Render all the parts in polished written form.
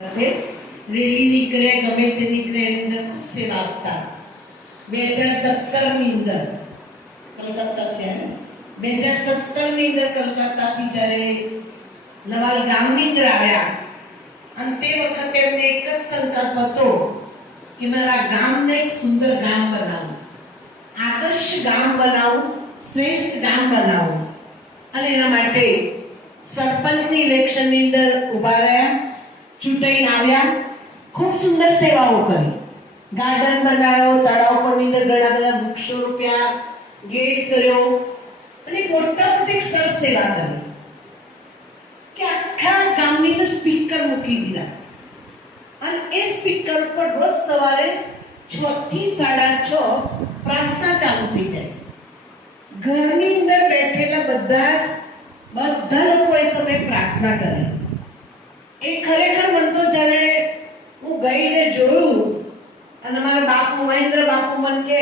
Rally નીકળે ગમે તે નીકળે એની અંદર ખૂબ સેવા આપતા 2017 ની અંદર કલકત્તા ત્યાં 2017 ની અંદર કલકત્તાથી જ્યારે નવાલ ગામની અંદર આવ્યા અને તે વખતે એમને એક જ સંકલ્પ હતો કે મારા ગામને એક સુંદર ગામ બનાવું, આદર્શ ગામ બનાવું, શ્રેષ્ઠ ગામ બનાવું. અને એના માટે સરપંચની ઇલેક્શનની અંદર ઉભા રહ્યા, ચૂંટાઈને આવ્યા, ખૂબ સુંદર સેવાઓ કરી, ગાર્ડન બનાવ્યો, તળાવ પરની અંદર ઘણા બધા વૃક્ષો રોપ્યા, ગેટ કર્યો અને મોટા મોટી સરસ સેવા કરી કે આખા ગામની અંદર સ્પીકર મૂકી દીધા અને એ સ્પીકર પર રોજ સવારે 6 થી 6:30 પ્રાર્થના ચાલુ થઈ જાય. ઘરની અંદર બેઠેલા બધા લોકો એ સમયે પ્રાર્થના કરે. એ ખરેખર મન તો જ્યારે હું ગઈને જોયું અને મારા બાપુ મહેન્દ્ર બાપુ મન કે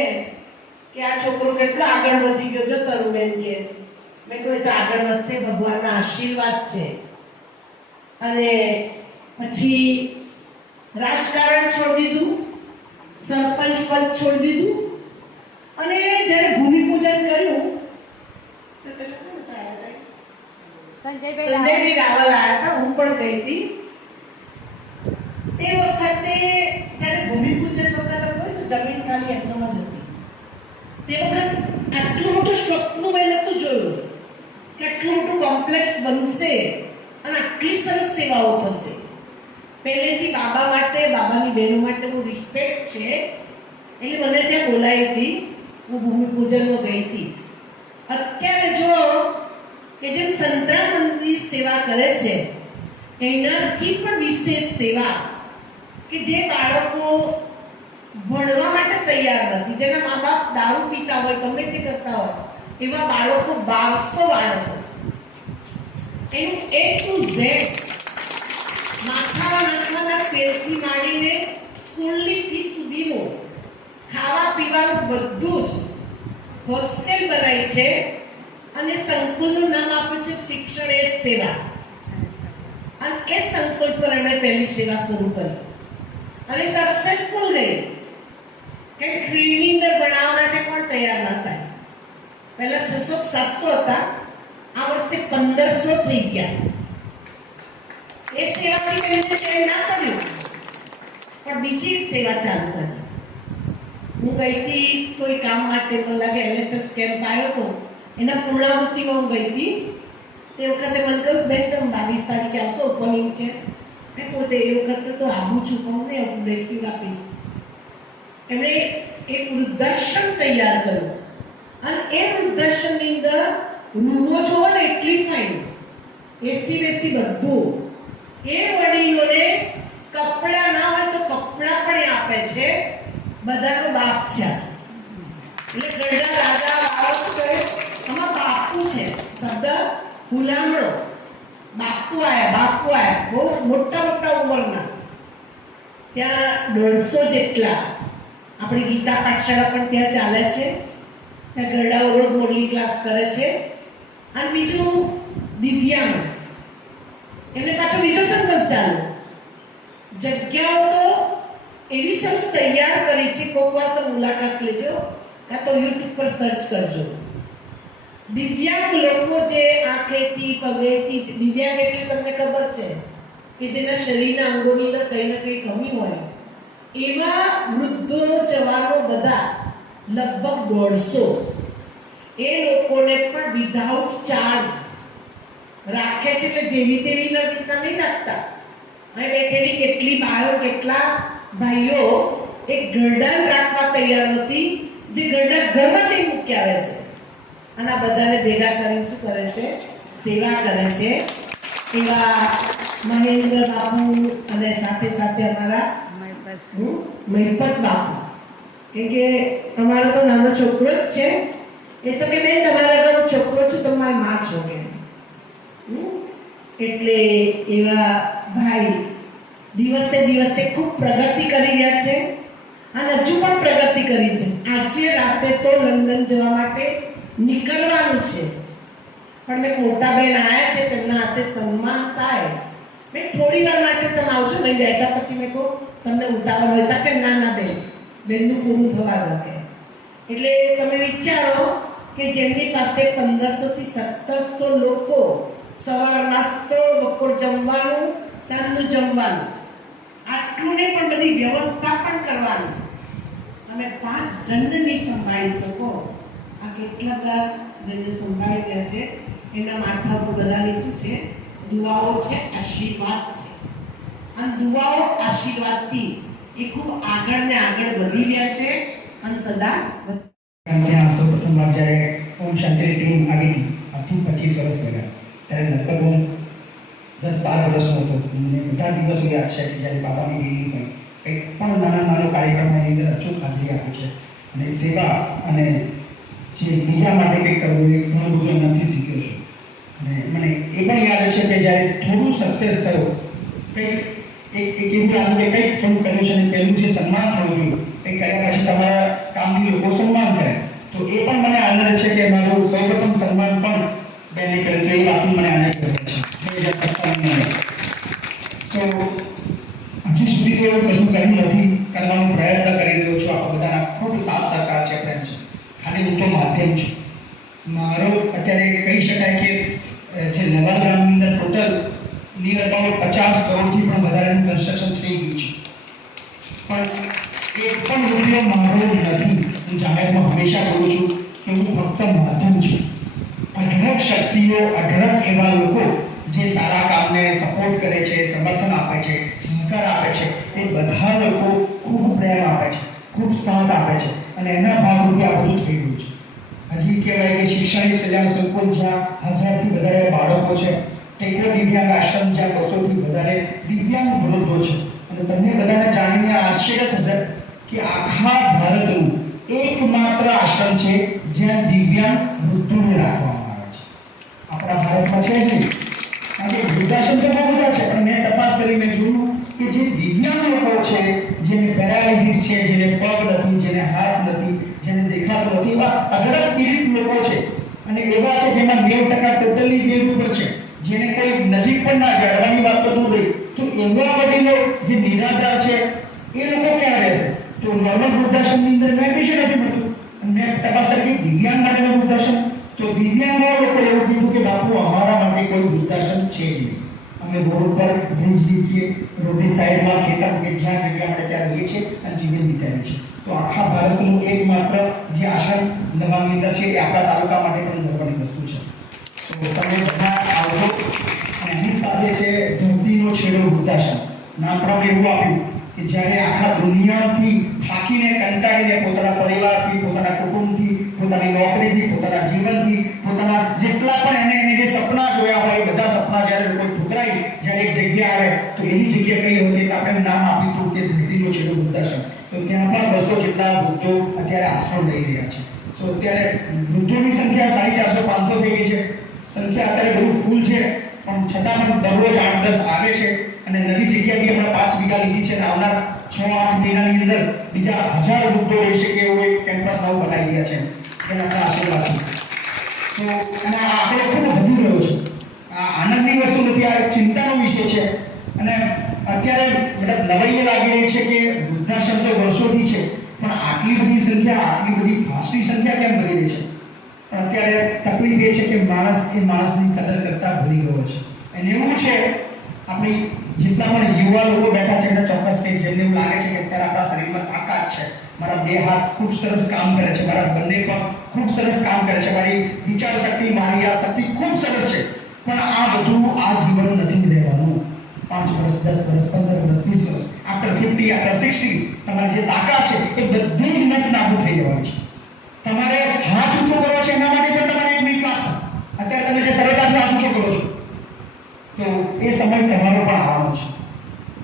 આ છોકરો કેટલો આગળ વધી ગયો જો તરુબેન કે મેં કોઈ તો આગળ વધશે, ભગવાનના આશીર્વાદ છે. અને પછી રાજકારણ છોડી દીધું, સરપંચ પદ છોડી દીધું અને જ્યારે ભૂમિપૂજન કર્યું સંજયભાઈ રાવલ આવ્યા હતા, હું પણ ગઈ હતી. તે વખતે જ્યારે ભૂમિપૂજન વખતે ગયું તો જમીન ખાલી એકદમ જ હતી. તે વખત આટલું મોટું સ્ટ્રક્ચરનું મેં નહોતું જોયું કે આટલું મોટું કોમ્પ્લેક્સ બનશે અને આટલી સરસ સેવાઓ થશે. પહેલેથી બાબા માટે, બાબાની બહેનો માટે બહુ રિસ્પેક્ટ છે એટલે મને ત્યાં બોલાવી હતી, હું ભૂમિપૂજનમાં ગઈ હતી. અત્યારે જો કે જેમ સંતરામ મંદિર સેવા કરે છે એનાથી પણ વિશેષ સેવા કે જે બાળકો ભણવા માટે તૈયાર નથી, જેના મા બાપ દારૂ પીતા હોય, ગમે તે કરતા હોય, એવા બાળકો 1200 બાળકો એનું A to Z માથામાં નાખવાના તેલથી માંડીને સ્કૂલની ફી સુધીનું ખાવા પીવાનું બધું જ હોસ્ટેલ બનાવી છે અને સંકુલનું નામ આપ્યું છે શિક્ષણ એ જ સેવા. અને એ સંકુલ પર એમણે પહેલી સેવા શરૂ કરી અને સક્સેસફુલ ગઈ. કે ફ્રીની અંદર ભણાવવા માટે પણ તૈયાર ન થાય. પહેલા 600-700 હતા, આ વર્ષે 1500 થઈ ગયા. એ સેવાની પહેલે ચેન્જ ના કર્યું પણ બીજી એક સેવા ચાલુ કરી. હું ગઈ હતી કોઈ કામ માટે, મને લાગે LSS કેમ્પ આવ્યો હતો, એના પૂર્ણાવૃત્તિમાં હું ગઈ હતી. તે વખતે મને કહ્યું બેન તમે 22 તારીખે આવશો, ઓપનિંગ છે. મેં પોતે એ વખતે તો આવું છું પણ નહીં બ્લેસિંગ આપીશ. એમણે એક વૃદ્ધાશ્રમ તૈયાર કર્યો અને એ વૃદ્ધાશ્રમની અંદર રૂમો જોવો ને એટલી ફાઇન, એસી બેસી બધું. એ વડીલોને કપડા ના હોય તો કપડા પણ આપે છે, બધાનો બાપ છે. એટલે ગરડા રાજા બાળકો કહે આમાં બાપુ છે, શબ્દ હુલામણો. બાપુ આયા બહુ મોટા ઉંમરના. ત્યાં 150 જેટલા આપણી ગીતા પાઠશાળા પણ ત્યાં ચાલે છે. ત્યાં ગરડાઓ રોજ મોડલી ક્લાસ કરે છે. અને બીજું દિવ્યાંગ, એમને પાછો બીજો સંકલ્પ ચાલુ. જગ્યાઓ તો એવી સરસ તૈયાર કરી છે, કોઈક વાર તો મુલાકાત લેજો કાં તો યુટ્યુબ પર સર્ચ કરજો. દિવ્યાંગ લોકો જે આંખેથી પગેથી, દિવ્યાંગ એટલે તમને ખબર છે કે જેના શરીરના અંગોની અંદર કંઈ ને કંઈ કમી હોય, એવા વૃદ્ધો જવાનો બધા લગભગ 150 એ લોકોને પણ વિધાઉટ ચાર્જ રાખે છે. એટલે જેવી તેવી રીતના નહીં રાખતા. અહીં બેઠેલી કેટલી બાયો, કેટલા ભાઈઓ એક ગરડા રાખવા તૈયાર નથી, જે ગરડા ઘરમાં જઈ મૂકી આવે છે. અને આ બધાને ભેગા કરીને શું કરે છે? સેવા કરે છે. એવા મહેન્દ્ર બાપુ અને સાથે સાથે અમારા મહિપત બાપુ, કેમ કે અમારો તો નાનો છોકરો જ છે. એ તો કે નહીં તમારા ઘરનો છોકરો છું, તમારી માં છો કે. એટલે એવા ભાઈ દિવસે દિવસે ખૂબ પ્રગતિ કરી રહ્યા છે અને હજુ પણ પ્રગતિ કરી છે. આજે રાતે તો લંડન જવા માટે નીકળવાનું છે પણ મેં મોટા બહેન આવ્યા છે, તેમના હાથે સન્માન થાય. મેં થોડી વાર માટે તમે આવજો સમય બેઠા પછી મેં કહું તમને ઉતાવળ હોય તા કે ના ના બેનનું પૂરું થવા દો. એટલે તમે વિચારો કે જેમની પાસે 1500 થી 1700 લોકો, સવાર નાસ્તો, બપોર જમવાનું, સાંજનું જમવાનું, આટલું ને પણ બધી વ્યવસ્થા પણ કરવાની, તમે 5 જણને નહીં સંભાળી શકો. આ કેટલા બધા જેને સંભાળી રહ્યા છે એના માથા ઉપર બધાની શું છે? દુઆઓ છે, આશીર્વાદ છે. અને દુઆઓ આશીર્વાદથી એ ખૂબ આગળ ને આગળ વધી રહ્યા છે અને સદા ત્યાં સૌપ્રથમ વાર જ્યારે ઓમ શાંતિની ટીમ આવી હતી, આજથી 25 વર્ષ પહેલા, ત્યારે લગભગ હું 10-12 વર્ષનો હતો. મને બધા દિવસો યાદ છે કે જ્યારે બાબાની ડેલી હોય કંઈક પણ નાનો કાર્યક્રમની અંદર અચૂક હાજરી આપે છે અને સેવા અને જે બીજા માટે કંઈક કરવું એ ઘણું બધું એમનાથી શીખ્યો છું. અને મને એ પણ યાદ છે કે જ્યારે થોડું સક્સેસ થયું, કંઈક એક એવું લાગ્યું કે કંઈક થોડું કર્યું છે અને પહેલું જે સન્માન થવું જોઈએ, કંઈક કર્યા પછી તમારા કામની લોકો સન્માન કરે, તો એ પણ મને આનંદ છે કે મારું સૌપ્રથમ સન્માન પણ બેને કર્યું. તો એ વાત મને આનંદ કરે છે 2017 સો હજી સુધી તો એવું કશું કર્યું નથી, કરવાનો પ્રયત્ન કરી રહ્યો છું. આપણે બધાના ખૂબ સાથ સહકાર છે, પ્રેમ છે. ખાલી હું તો માધ્યમ છું. મારો અત્યારે કહી શકાય કે જે નવા ગામની અંદર ટોટલ નિયર અબાઉટ 50 કરોડથી પણ વધારેનું કન્સ્ટ્રક્શન થઈ ગયું છે, પણ એક પણ રૂપિયો મારો નથી. હું જાહેરમાં હંમેશા કહું છું કે હું ફક્ત માધ્યમ છું. અઢળક શક્તિઓ, અઢળક એવા લોકો જે સારા કામને સપોર્ટ કરે છે, સમર્થન આપે છે, સહકાર આપે છે, એ બધા લોકો ખૂબ પ્રેમ આપે છે, ખૂબ સાથ આપે છે અને એના ભાગરૂપે આ બધું થઈ ગયું છે. હજી કહેવાય કે શિક્ષણિક કલ્યાણ સંકુલ જ્યાં 1000થી વધારે બાળકો છે, ટેકો દિવ્યાંગ આશ્રમ જ્યાં 200થી વધારે દિવ્યાંગ વૃદ્ધો છે. અને તમને બધાને જાણીને આશ્ચર્ય થશે કે આખા ભારતનું એકમાત્ર આશ્રમ છે જ્યાં દિવ્યાંગ વૃદ્ધોને રાખવામાં આવે છે. આપણા ભારતમાં છે જ નહીં. કારણ કે વૃદ્ધાશ્રમ તો બહુ બધા છે, પણ મેં તપાસ કરી મેં જોયું કે જે દિવ્યાંગ લોકો છે, જેને પેરાલિસિસ છે, જેને પગ નથી, જેને હાથ નથી, જેને દેખાતું નથી, એવા અઢળક પીડિત લોકો છે. અને એવા છે જેમાં 90% ટોટલી બેડ ઉપર છે, જેને કોઈ નજીક પણ ના જાળવાની વાત તો દૂર રહી. તો એવા વડીલો જે નિરાધાર છે એ લોકો ક્યાં રહેશે? તો નોર્મલ વૃદ્ધાશ્રમની અંદર એડમિશન નથી મળતું. અને મેં તપાસ કરી દિવ્યાંગ માટેનું વૃદ્ધાશ્રમ, તો દિવ્યાંગો લોકો એવું કીધું કે બાપુ અમારા માટે કોઈ વૃદ્ધાશ્રમ છે જ નહીં. અમે રોડ ઉપર બ્રિજ નીચે, રોડની સાઈડમાં ખેતર કે જ્યાં જગ્યા મળે ત્યાં રહીએ છીએ અને જીવન વિતાવીએ છીએ. તો આખા ભારતનું એકમાત્ર જે આશ્રમ નવાની અંદર છે એ આપણા તાલુકા માટે પણ ગર્વની વસ્તુ છે. તો તમે બધા આવજો. અને એની સાથે છે ધરતીનો છેડો વૃદ્ધાશ્રમ. નામ પણ એવું આપ્યું કે જ્યારે આખા દુનિયાથી થાકીને કંટાળીને પોતાના પરિવારથી, પોતાના કુટુંબથી, પોતાની નોકરીથી, પોતાના જીવનથી, પોતાના જેટલા પણ એને જે સપના જોયા હોય એ બધા સપના જ્યારે લોકો ઠુકરાઈ જ્યારે એક જગ્યા આવે તો એની જગ્યા કઈ હોય એટલે આપણે નામ આપ્યું હતું કે ધરતીનો છેડો વૃદ્ધાશ્રમ. તો ત્યાં પણ 200 જેટલા વૃદ્ધો અત્યારે આશ્રમ લઈ રહ્યા છે. તો અત્યારે વૃદ્ધોની સંખ્યા 450-500 થઈ ગઈ છે. સંખ્યા અત્યારે બહુ ફૂલ છે, પણ છતાં પણ દરરોજ 8-10 આવે છે. અને નવી જગ્યા બી હમણાં 5 વીઘા લીધી છે અને આવનાર 6-8 મહિનાની અંદર બીજા 1000 વૃદ્ધો રહી શકે એવું એક કેમ્પસ નવું બનાવી રહ્યા છે એના આપણા આશીર્વાદથી. તો અને આ આંકડો ખૂબ વધી રહ્યો છે. આ આનંદની વસ્તુ નથી, આ એક ચિંતાનો વિષય છે. અને અત્યારે મતલબ નવાઈ લાગી રહી છે કે વૃદ્ધાશ્રમ તો વર્ષોથી છે, પણ આટલી બધી સંખ્યા, આટલી બધી ફાસ્ટની સંખ્યા કેમ વધી રહી છે? પણ અત્યારે તકલીફ એ છે કે માણસ એ માણસની કદર કરતા ભૂલી ગયો છે. અને એવું છે આપણી જેટલા પણ યુવા લોકો બેઠા છે એને ચોક્કસ કંઈક છે, એમને એવું લાગે છે કે અત્યારે આપણા શરીરમાં તાકાત છે, મારા 2 હાથ ખૂબ સરસ કામ કરે છે, મારા બંને પગ ખૂબ સરસ કામ કરે છે, મારી વિચાર શક્તિ, મારી યાદ શક્તિ ખૂબ સરસ છે. પણ આ બધું આ જીવન નથી રહેવાનું. 5 વર્ષ, 10 વર્ષ, 15 વર્ષ, 20 વર્ષ, આફ્ટર 50, આફ્ટર 60 તમારી જે તાકાત છે એ બધી જ નસ નાબૂદ થઈ જવાની છે. તમારે હાથ ઊંચો કરવો છે એના માટે પણ તમારે 1 મિનિટ લાગશે. અત્યારે તમે જે સરળતાથી હાથ ઊંચો કરો છો તો એ સમય તમારો પણ આવવાનો છે.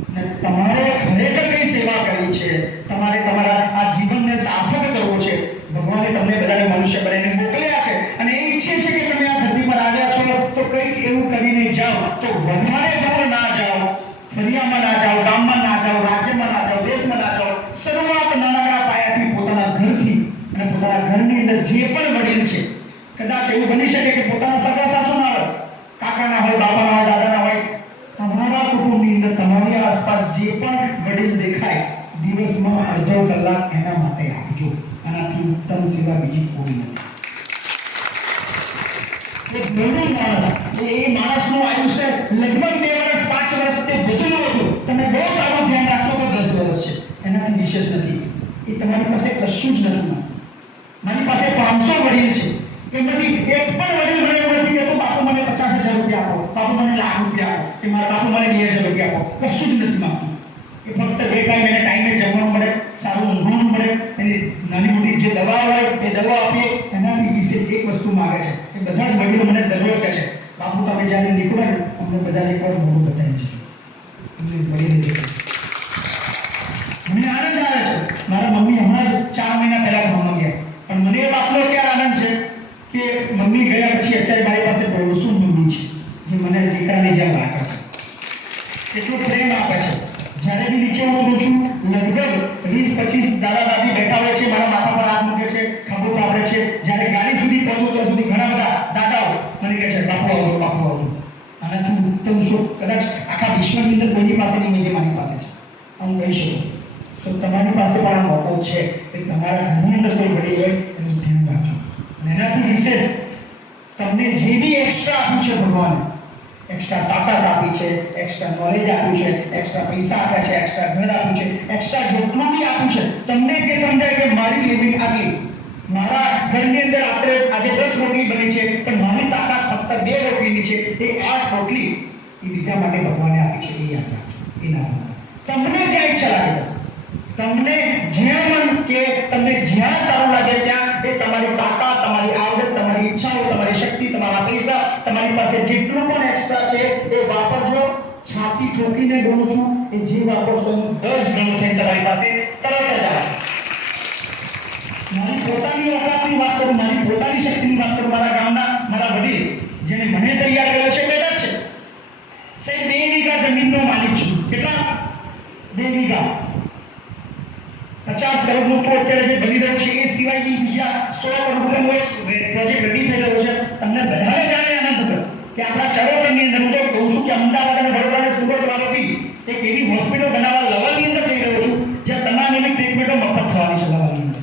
અને તમારે ખરેખર કઈ સેવા કરવી છે, તમારે તમારા આ જીવનને સાર્થક કરવો છે. ભગવાને તમને બધાને મનુષ્ય બનાવીને મોકલ્યા છે અને એ ઈચ્છે છે કે તમે આ ધરતી પર આવ્યા છો તો કંઈક એવું કરીને જાઓ. તો વધારે દૂર ના જાઓ, ફરિયામાં ના જાઓ, ગામમાં ના જાઓ, રાજ્યમાં ના જાઓ, દેશમાં ના જાઓ. શરૂઆત નાનકડા પાયાથી પોતાના ઘરથી અને પોતાના ઘરની અંદર જે પણ વડીલ છે, કદાચ એવું બની શકે કે પોતાના સગા સાસુ ના હોય, કાકા ના હોય, બાપા ના હોય, દાદા ના હોય, તમારા કુટુંબની અંદર તમારી આસપાસ જે પણ વડીલ દેખાય દિવસમાં અડધો કલાક એના માટે આપજો. આનાથી ઉત્તમ સેવા બીજી કોઈ નથી. એક વડીલ માણસ, એ માણસનું આયુષ્ય લગભગ 2 વર્ષ 5 વર્ષ તે વધુમાં વધુ તમે બહુ સારું ધ્યાન રાખશો તો 10 વર્ષ છે. એનાથી વિશેષ નથી. એ તમારી પાસે કશું જ નથી. મારી પાસે 500 વડીલ છે. એમાંથી એક પણ વડીલ મને એવું નથી કહેતો બાપુ મને 50,000 રૂપિયા આપો, બાપુ મને લાખ રૂપિયા આપો, કે મારા બાપુ મને 2,000 રૂપિયા આપો. કશું જ નથી માંગતું. એ ફક્ત 2 ટાઈમ એને ટાઈમે જમવાનું મળે, સારું ઊંઘવાનું મળે, એની નાની મોટી જે દવા હોય એ દવા આપીએ, એનાથી વિશેષ એક વસ્તુ માંગે છે. એ બધા જ વડીલો મને દરરોજ કહે છે બાપુ તમે જ્યારે નીકળો ને અમને બધાને એકવાર મોઢું બતાવી જજો. મને આનંદ આવે છે. મારા મમ્મી હમણાં જ 4 મહિના પહેલા ગામમાં ગયા, પણ મને એ વાતનો ક્યારે આનંદ છે કે મમ્મી ગયા પછી અત્યારે મારી પાસે 150 મમ્મી છે જે મને દીકરાની જેમ રાખે છે, એટલો પ્રેમ આપે છે. જ્યારે બી નીચે ઉતરું છું લગભગ 20-25 દાદા દાદી બેઠા હોય છે, મારા માથા પર હાથ મૂકે છે, ખભો કાપડે છે. જ્યારે ગાડી સુધી પહોંચું ત્યાં સુધી ઘણા બધા દાદાઓ મને કહે છે બાપુ આવજો, બાપુ આવજો. આનાથી ઉત્તમ સુખ કદાચ આખા વિશ્વની અંદર કોઈની પાસે નહીં હોય જે મારી પાસે છે. હું કહી શકું તો તમારી પાસે પણ આ મોકો છે કે તમારા ઘરની અંદર કોઈ વડીલ હોય એનું ધ્યાન રાખજો. અને એનાથી વિશેષ તમને જે બી એક્સ્ટ્રા આપ્યું છે ભગવાને, એક્સ્ટ્રા તાકાત આપી છે, એક્સ્ટ્રા નોલેજ આપ્યું છે, એક્સ્ટ્રા પૈસા આપ્યા છે, એક્સ્ટ્રા ઘર આપ્યું છે, એક્સ્ટ્રા જેટલું બી આપ્યું છે, તમને જે સમજાય કે મારી લિમિટ આટલી, મારા ઘરની અંદર આજે 10 રોટલી બની છે પણ મારી તાકાત ફક્ત 2 રોટલીની છે, એ 8 રોટલી એ બીજા માટે ભગવાને આપી છે. એ યાદ રાખજો. એ ના ભૂલતા. તમને જ્યાં ઈચ્છા લાગે તમને જ્યાં મન કે તમને જ્યાં સારું લાગે ત્યાં એ તમારી તાકાત, તમારી આવડત, તમારી ઈચ્છાઓ, તમારી શક્તિ, તમારા પૈસા, તમારી પાસે જેટલું પણ એક્સ્ટ્રા છે એ વાપરજો. છાતી ઠોકીને બોલું છું, એ જે વાપરશો એનું 10 ગણું થઈને તમારી પાસે તરત જ આવશે. મારી પોતાની ઓકાતની વાત કરું, મારી પોતાની શક્તિની વાત કરું. મારા ગામના મારા વડીલ જેને મને તૈયાર કર્યો છે બેટા છે સાહેબ 2 વીઘા જમીનનો માલિક છું. કેટલા? 2 વીઘા. 50 કરોડનું તો અત્યારે જે બની રહ્યું છે એ સિવાય બીજા 100 કરોડ રૂપિયાનો પ્રોજેક્ટ રેડી થઈ રહ્યો છે. તમને બધાને જાણે આનંદ થશે કે આપણા ચરોતરની અંદર હું તો કહું છું કે અમદાવાદ અને વડોદરા અને સુરત વાળોથી એક એવી હોસ્પિટલ બનાવવા લેવલની અંદર જઈ રહ્યો છું જ્યાં તમામ એવી ટ્રીટમેન્ટો મફત થવાની છે. લેવલની અંદર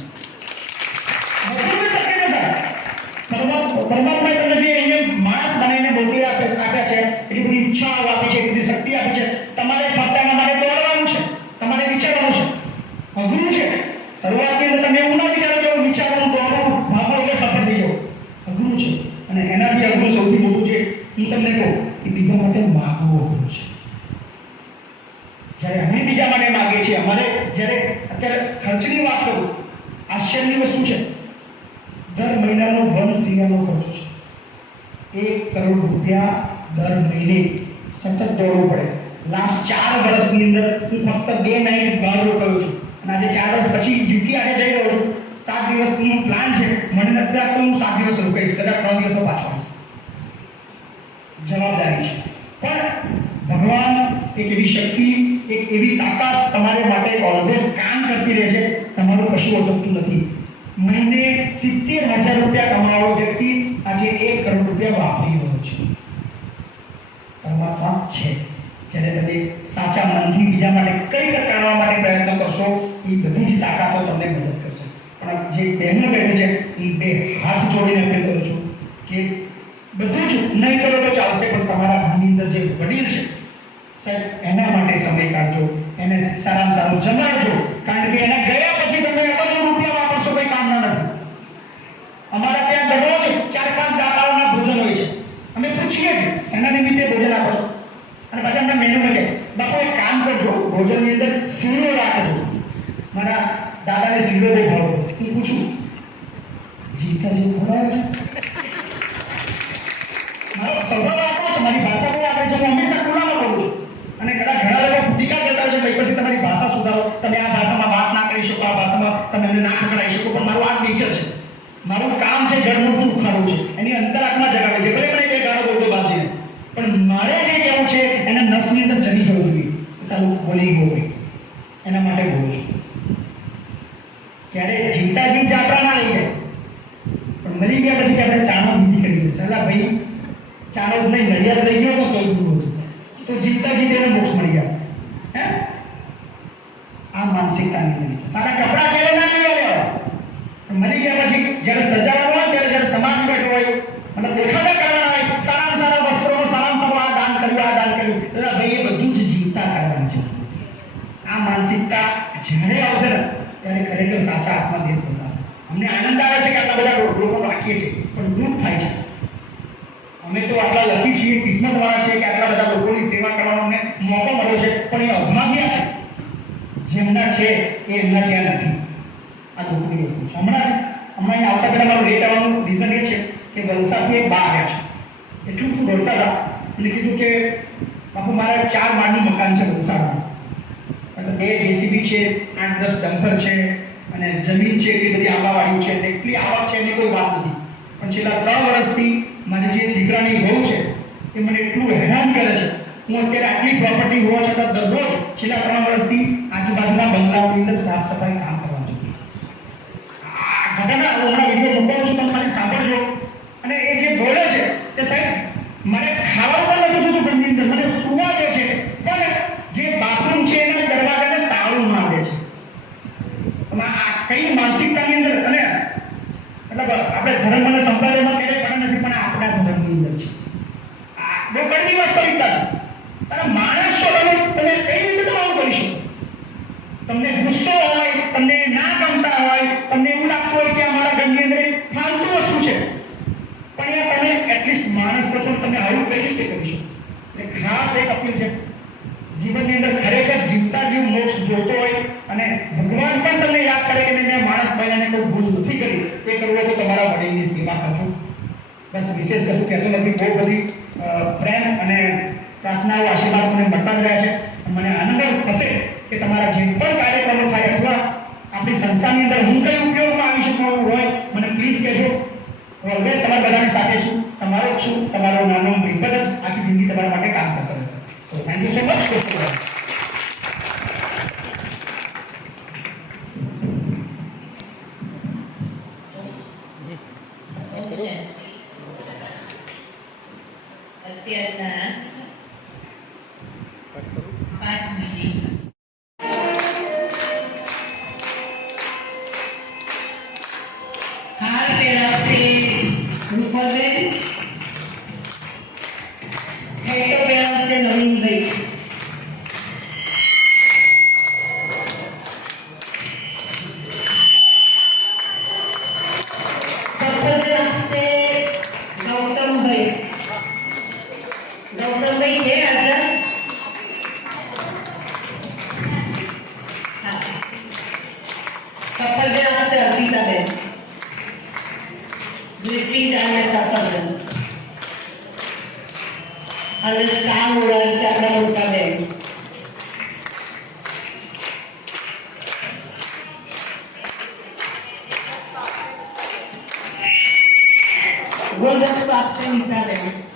પરમાત્માએ તમને જે અહીંયા માણસ બનાવીને મોકલી આપ્યા છે, એટલી બધી ઈચ્છાઓ આપી છે, એટલી બધી શક્તિ આપી છે, તમારે ફક્ત એના માટે દોડવાનું છે, તમારે વિચારવાનું છે. અઘરું છે. શરૂઆતની અંદર તમે એવું ના વિચારો કે હું વિચારવાનું દોડવાનું ભાગો એટલે સફળ થઈ જાઓ. અઘરું છે. અને એનાથી અઘરું સૌથી મોટું છે હું તમને કહું કે બીજા માટે માગવું અઘરું છે. જ્યારે અમે બીજા માટે માગીએ છીએ, અમારે જ્યારે અત્યારે ખર્ચની વાત કરું, આશ્ચર્યની વસ્તુ છે દર મહિનાનો 1 CM નો ખર્ચ છે. 1 કરોડ રૂપિયા દર મહિને સતત દોડવું પડે. લાસ્ટ 4 વર્ષની અંદર હું ફક્ત 2 નાઇટ બહાર રોકાયો છું અને આજે 4 વર્ષ પછી યુકે આજે જઈ રહ્યો છું. 7 દિવસનો પ્લાન છે. મને નથી લાગતું હું 7 દિવસ રોકાઈશ, કદાચ 3 દિવસમાં પાછો આવીશ. જવાબદારી છે. પણ ભગવાન એક એવી શક્તિ, એક એવી તાકાત તમારે માટે ઓલવેઝ કામ કરતી રહે છે. તમારું કશું અટકતું નથી. મહિને 70,000 રૂપિયા કમાવાનો વ્યક્તિ આજે 1 કરોડ રૂપિયા વાપરી રહ્યો છે. પરમાત્મા છે. જ્યારે તમે સાચા મનથી બીજા માટે કંઈક કરવા માટે પ્રયત્ન કરશો એ બધી જ તાકાતો તમને મદદ કરશે. પણ જે બહેનો બેઠી છે એ 2 હાથ જોડીને અપીલ કરું છું કે બધું જ નહીં કરો તો ચાલશે, પણ તમારા ઘરની અંદર જે વડીલ છે સાહેબ એના માટે સમય કાઢજો, એને સારામાં સારું જમાડજો. કારણ કે એના ગયા પછી તમે અબજો રૂપિયા વાપરશો કંઈ કામના નથી. અમારા ત્યાં દરરોજ 4-5 દાતાઓના ભોજન હોય છે. અમે પૂછીએ છીએ શેના નિમિત્તે ભોજન આપો છો, અને પછી અમને મેનુ મળે બાપુ એક કામ કરજો ભોજનની અંદર શીરો રાખજો. મારા દાદાને શીરો બહુ ભાવ. હું પૂછું જીતાજી ખોડાય મારો સ્વભાવ આપણો છે, મારી ભાષા બહુ આવે છે, હું હંમેશા ખુલ્લામાં બોલું છું. અને કદાચ ઘણા લોકો ટીકા કરતા હોય છે ભાઈ પછી તમારી ભાષા સુધારો, તમે આ ભાષામાં વાત ના કરી શકો, આ ભાષામાં તમે એમને ના પકડાઈ શકો. પણ મારું આ નેચર છે. મારું કામ છે જળમૂળથી ઉખાડવું છે, એની અંતરાત્મા જગાવે છે. ભલે મને બે ગાળો બોલતો બાપ છે, પણ મારે જે કહેવું છે એને નસની અંદર ચડી જવું જોઈએ. સારું બોલી ગયો એના માટે બોલું છું. ક્યારે જીવતાજી જાત્રા ના લઈ જાય, પણ મરી ગયા પછી આપણે ચાનો વિધિ કરી સલા ભાઈ ચાનો જ નહીં નડિયાદ લઈ ગયો તો કઈ હતું તો જીવતાજી તેને મોક્ષ મળી ગયા. આ માનસિકતાની અંદર છે. સારા કપડાં પહેરે ના લેવા, પણ મળી ગયા પછી જ્યારે સજાવવાનું હોય ત્યારે જ્યારે સમાજ બેઠો હોય, મતલબ દેખાડા કરવાના હોય, સારામાં સારા વસ્ત્રોમાં સારામાં સારું આ દાન કર્યું, આ દાન કર્યું, એટલે ભાઈ એ બધું જ જીવતા કરવાનું છે. આ માનસિકતા જ્યારે આવશે ને ત્યારે ખરેખર સાચા આત્મા દેશ બનશે. અમને આનંદ આવે છે કે આટલા બધા લોકો રાખીએ છીએ, પણ દુઃખ થાય છે. અમે તો આટલા લકી છીએ, કિસ્મતવાળા છીએ કે આટલા બધા લોકોની સેવા કરવાનો અમને મોકો મળ્યો છે, પણ એ અભાગ્યા છે જેમના છે એ એમના ત્યાં નથી. આ દુઃખની વસ્તુ છે. હમણાં આવતા પહેલા મારું લેટ આવવાનું રીઝન એ છે કે વલસાડથી એક બા આવ્યા છે. એટલું બધું દોડતા હતા એટલે કીધું કે બાપુ મારે 4 માળનું મકાન છે વલસાડમાં, એટલે 2 જેસીબી છે, 8-10 ડમ્પર છે અને જમીન છે એટલી બધી આંબાવાળીઓ છે, એટલી આવક છે એની કોઈ વાત નથી, પણ છેલ્લા 3 વર્ષથી મારી જે દીકરાની વહુ છે એ મને એટલું હેરાન કરે છે. હું અત્યારે આટલી પ્રોપર્ટી હોવા છતાં દરરોજ છેલ્લા 3 વર્ષથી આજુબાજુના બંગલાઓની અંદર સાફ સફાઈ કામ કરવા જઉં છું. આ ઘટના હું હમણાં વિડીયો મૂકું છું, તમે ખાલી સાંભળજો. અને એ જે બોલે છે કે સાહેબ મને ખાવા પણ નથી જોતું ઘરની અંદર, મને સુવા દે છે, પણ જે બાથરૂમ છે એના દરવાજાને તાળું મારે છે. આ કઈ માનસિકતાની અંદર, અને મતલબ આપણે ધર્મ અને સંપ્રદાયમાં ક્યારેય પડે નથી, પણ આપણા ધર્મની અંદર છે. આ બહુ કડવી વાસ્તવિકતા છે. સારા માણસ છો તમે કઈ રીતે તમે આવું કરી શકો? તમને ગુસ્સો હોય, તમને ના ગમતા હોય, તમને એવું લાગતું હોય કે અમારા ઘરની અંદર ફાલતુ વસ્તુ છે, પણ યાર તમે એટલીસ્ટ માણસ તો છો, તમે આવું કઈ રીતે કરી શકો? એટલે ખાસ એક અપીલ છે, જીવનની અંદર ખરેખર જીવતા જીવ મોક્ષ જોતો હોય અને ભગવાન પણ તમને યાદ કરે કે મેં માણસ બન્યાને કોઈ ભૂલ નથી કરી, તે કરવું હોય તો તમારા વડીલની સેવા કરજો. બસ વિશેષ કશું કહેતો નથી. બહુ બધી પ્રેમ અને પ્રાર્થનાઓ આશીર્વાદ મને મળતા જ રહ્યા છે. મને આનંદ થશે કે તમારા જે પણ કાર્યક્રમો થાય અથવા આપણી સંસ્થાની અંદર હું કઈ ઉપયોગમાં આવી શકું એવું હોય મને પ્લીઝ કહેજો. ઓલવેઝ તમારા બધાની સાથે છું, તમારો જ છું, તમારો નાનો મિત્ર જ આખી જિંદગી તમારા માટે કામ કરતો રહેશે. So thank you so much. અત્યારના 5 મિનિટ હાર પહેરાવશે રૂપલબેન, હેટો પહેરાવશે નવીનભાઈ. સફળ આપશે ગૌતમભાઈ. ગૌતમભાઈ છે હાજર? હા. સફરજન આપશે અર્પિતાબેન. બ્લેસિંગ અને સફરજન અને સાવ ઉડાડશે આપણા મોટાબેન. ગુલદસ્તો આપશે નીતાબેન.